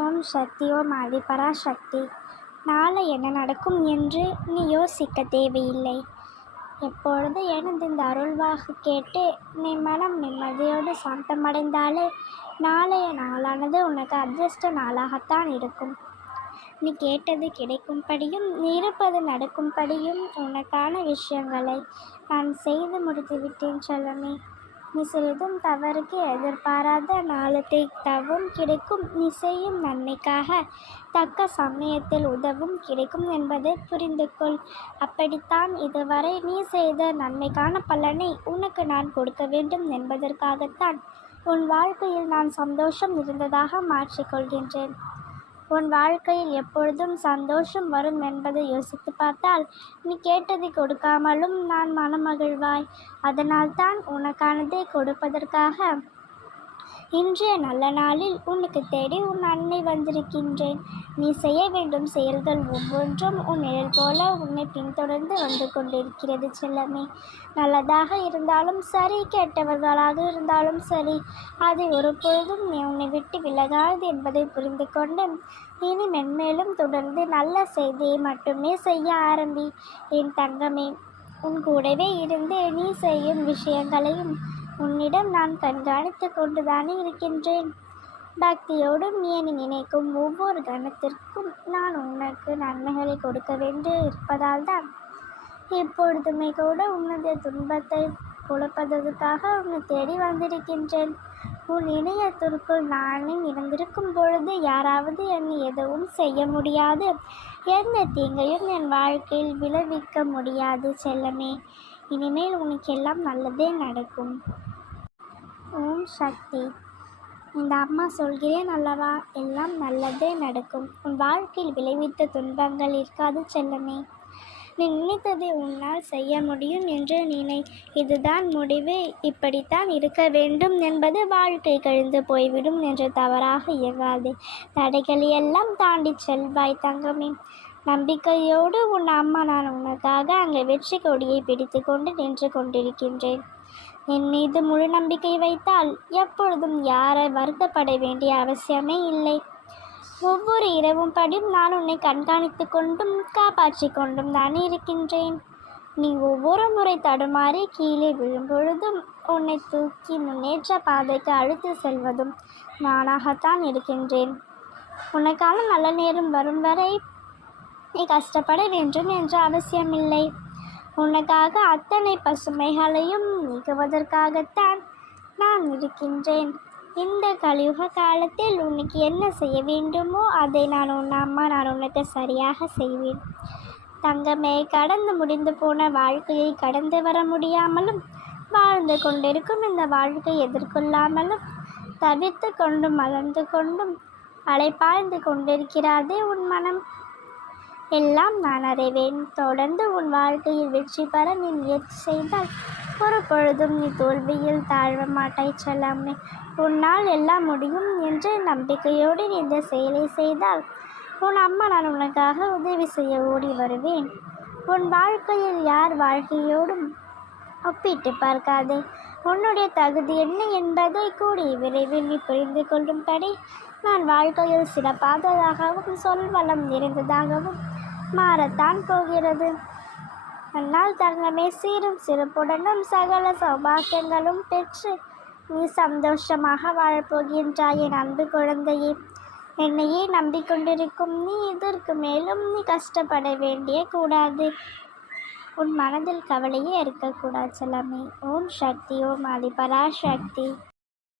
ஓம் சக்தி ஓம் ஆதிபராசக்தி நாளை என்ன நடக்கும் என்று நீ யோசிக்க தேவையில்லை. எப்பொழுது எனது இந்த அருள்வாக்கு கேட்டு நீ மனம் நிம்மதியோடு சாந்தமடைந்தாலே நாளைய நாளானது உனக்கு அதிர்ஷ்ட நாளாகத்தான் இருக்கும். நீ கேட்டது கிடைக்கும்படியும் நீ இருப்பது நடக்கும்படியும் உனக்கான விஷயங்களை நான் செய்து முடித்து விட்டேன் சொல்லமே நீ செய்தும் தவறுக்கு எதிர்பாராத நாளத்தை தவும் கிடைக்கும். நீ செய்யும் நன்மைக்காக தக்க சமயத்தில் உதவும் கிடைக்கும் என்பதை புரிந்து கொள் அப்படித்தான் இதுவரை நீ செய்த நன்மைக்கான பலனை உனக்கு நான் கொடுக்க வேண்டும் என்பதற்காகத்தான் உன் வாழ்க்கையில் நான் சந்தோஷம் இருந்ததாக மாற்றிக்கொள்கின்றேன். உன் வாழ்க்கையில் எப்பொழுதும் சந்தோஷம் வரும் என்பதை யோசித்து பார்த்தால் நீ கேட்டதை கொடுக்காமலும் நான் மனமகிழ்வாய். அதனால்தான் உனக்கானதை கொடுப்பதற்காக இன்றைய நல்ல நாளில் உனக்கு தேடி உன் அன்னை வந்திருக்கின்றேன். நீ செய்ய வேண்டும் செயல்கள் ஒவ்வொன்றும் உன் நிழல் போல உன்னை பின்தொடர்ந்து வந்து கொண்டிருக்கிறது செல்லமே. நல்லதாக இருந்தாலும் சரி கெட்டவர்களாக இருந்தாலும் சரி அதை ஒருபொழுதும் நீ உன்னை விட்டு விலகாது என்பதை புரிந்து கொண்டு இனி மென்மேலும் தொடர்ந்து நல்ல செய்தியை மட்டுமே செய்ய ஆரம்பி. என் தங்கமே உன் கூடவே இருந்து நீ செய்யும் விஷயங்களையும் உன்னிடம் நான் கண்காணித்து கொண்டுதானே இருக்கின்றேன். பக்தியோடும் நீ என்னை நினைக்கும் ஒவ்வொரு கணத்திற்கும் நான் உனக்கு நன்மைகளை கொடுக்க வேண்டி இருப்பதால் தான் இப்பொழுதுமே கூட உனது துன்பத்தை குழப்பதற்காக உன்னை தேடி வந்திருக்கின்றேன். உன் இணையத்திற்குள் நானே இருந்திருக்கும் பொழுது யாராவது என்னை எதுவும் செய்ய முடியாது. எந்த தீங்கையும் என் வாழ்க்கையில் விளைவிக்க முடியாது செல்லமே. இனிமேல் உனக்கு எல்லாம் நல்லதே நடக்கும். ஓம் சக்தி. இந்த அம்மா சொல்கிறேன் அல்லவா எல்லாம் நல்லதே நடக்கும். உன் வாழ்க்கையில் விளைவித்த துன்பங்கள் இருக்காது செல்லமே. நீ நினைத்ததை உன்னால் செய்ய முடியும் என்று நினை. இதுதான் முடிவு. இப்படித்தான் இருக்க வேண்டும் என்பது வாழ்க்கை கழிந்து போய்விடும் என்று தவறாக இயங்காது தடைகளை எல்லாம் தாண்டி செல்வாய் தங்கமே. நம்பிக்கையோடு உன் அம்மா நான் உனக்காக அங்கே வெற்றி கொடியை பிடித்து கொண்டு நின்று கொண்டிருக்கின்றேன். என் மீது முழு நம்பிக்கை வைத்தால் எப்பொழுதும் யாரை வருத்தப்பட வேண்டிய அவசியமே இல்லை. ஒவ்வொரு இரவும் படியும் நான் உன்னை கண்காணித்து கொண்டும் காப்பாற்றி கொண்டும் தானே இருக்கின்றேன். நீ ஒவ்வொரு முறை தடுமாறி கீழே விழும்பொழுதும் உன்னை தூக்கி முன்னேற்ற பாதைக்கு அழுத்து செல்வதும் நானாகத்தான் இருக்கின்றேன். உனக்கான நல்ல நேரம் வரும் வரை நீ கஷ்டப்பட வேண்டும் என்ற அவசியமில்லை. உனக்காக அத்தனை பசுமைகளையும் நீக்குவதற்காகத்தான் நான் இருக்கின்றேன். இந்த கலியுக காலத்தில் உனக்கு என்ன செய்ய வேண்டுமோ அதை நான் உன் அம்மா நான் உனக்கு சரியாக செய்வேன். தங்கமே கடந்து முடிந்து போன வாழ்க்கையை கடந்து வர முடியாமலும் வாழ்ந்து கொண்டிருக்கும் இந்த வாழ்க்கை எதிர்கொள்ளாமலும் தவித்து கொண்டும் மலர்ந்து கொண்டும் அலைப்பாய்ந்து கொண்டிருக்கிறாதே உன் மனம். எல்லாம் நான் அறிவேன். தொடர்ந்து உன் வாழ்க்கையில் வெற்றி பெற நீ முயற்சி செய்தால் ஒரு பொழுதும் நீ தோல்வியில் தாழ்வ மாட்டாய் செல்லாமே உன்னால் எல்லாம் முடியும் என்று நம்பிக்கையோடு நீ இந்த செயலை செய்தால் உன் அம்மா நான் உனக்காக உதவி செய்ய ஓடி வருவேன். உன் வாழ்க்கையில் யார் வாழ்க்கையோடும் ஒப்பிட்டு பார்க்காதே. உன்னுடைய தகுதி என்ன என்பதை கூடி விரைவில் நீ புரிந்து கொள்ளும்படி நான் வாழ்க்கையில் சிறப்பாததாகவும் சொல்வளம் நிறைந்ததாகவும் மாறத்தான் போகிறது. அன்னால் தங்கமே சீரும் சிறப்புடனும் சகல சௌபாக்கியங்களும் பெற்று நீ சந்தோஷமாக வாழப்போகின்றாய் என் அன்பு குழந்தையே. என்னையே நம்பிக்கொண்டிருக்கும் நீ இதற்கு மேலும் நீ கஷ்டப்பட வேண்டிய கூடாது. உன் மனதில் கவலையே இருக்கக்கூடாது செல்லாமே. ஓம் சக்தி ஓம் ஆதிபரா சக்தி